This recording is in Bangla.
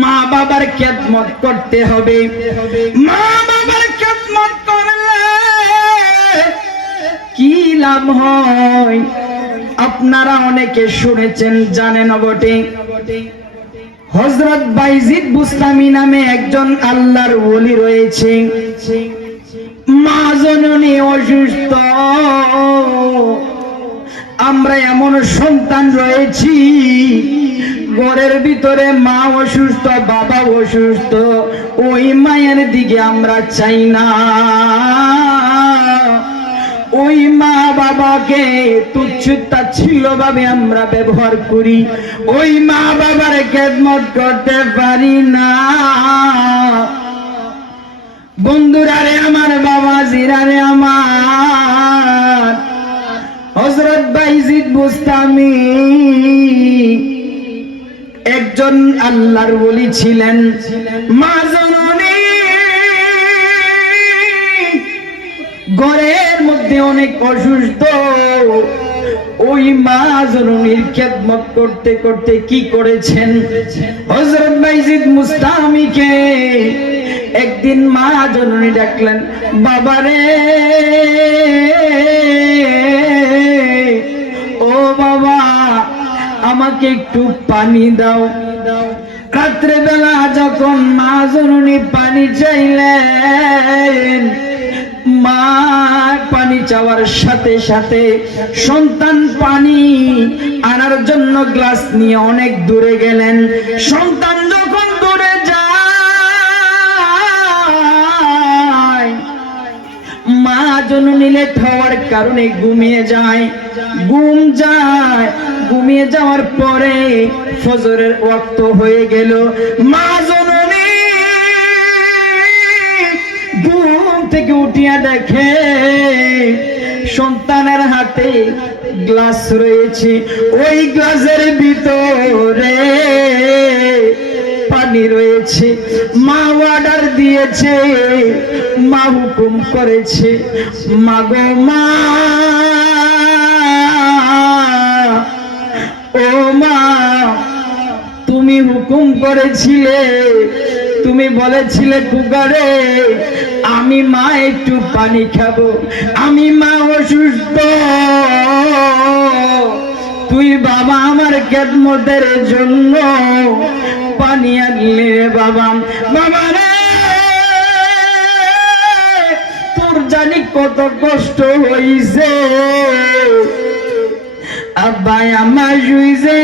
মা বাবার খেদমত করতে হবে। মা বাবার খেদমত করলে কি লাভ হয় আপনারা অনেকে শুনেছেন, জানেন বটে। হযরত বাইজিদ বুস্তামি নামে একজন আল্লাহর ওলি রয়েছে। মা জননী অসুস্থ, আমরা এমন সন্তান রয়েছি ঘরের ভিতরে মা অসুস্থ, বাবা অসুস্থ, ওই মায়ের দিকে আমরা চাই না। ওই মা বাবাকে তুচ্ছ তাচ্ছিল্য ভাবে আমরা ব্যবহার করি, ওই মা বাবার খেদমত করতে পারি না। বন্ধুরা রে আমার, বাবাজিরা রে আমার, হযরত বাইজিদ বুস্তামি একজন আল্লাহর ওলি ছিলেন। মা জননী ঘরের মধ্যে অনেক অসুস্থ, ওই মা জননীর খেদমত করতে করতে কি করেছেন, হযরত বাইজিদ বুস্তামিকে একদিন মা জননী ডাকলেন, বাবারে ও বাবা, আমাকে একটু পানি দাও। রাত্রে বেলা যখন মা জননী পানি চাইলেন, মা পানি চাওয়ার সাথে সাথে সন্তান পানি আনার জন্য গ্লাস নিয়ে অনেক দূরে গেলেন। সন্তান যখন দূরে যায়, মা জননী লেট হওয়ার কারণে ঘুমিয়ে যায়। ঘুমিয়ে যাওয়ার পরে ফজরের ওয়াক্ত হয়ে গেল। মা জননী ঘুম থেকে উঠিয়া দেখে সন্তানের হাতে গ্লাস রয়েছে, ওই গ্লাসের ভিতরে পানি রয়েছে। মা অর্ডার দিয়েছে, মা হুকুম করেছে, মা গো মা, ও মা, তুমি হুকুম করেছিলে, তুমি বলেছিলে কুকারে আমি মা একটু পানি খাবো, আমি মা অসুস্থ, তুই বাবা আমার খেদমতের জন্য পানি আনলে রে বাবা। বাবা রে, তোর জানি কত কষ্ট হইছে, আব্বা আমার শুইছে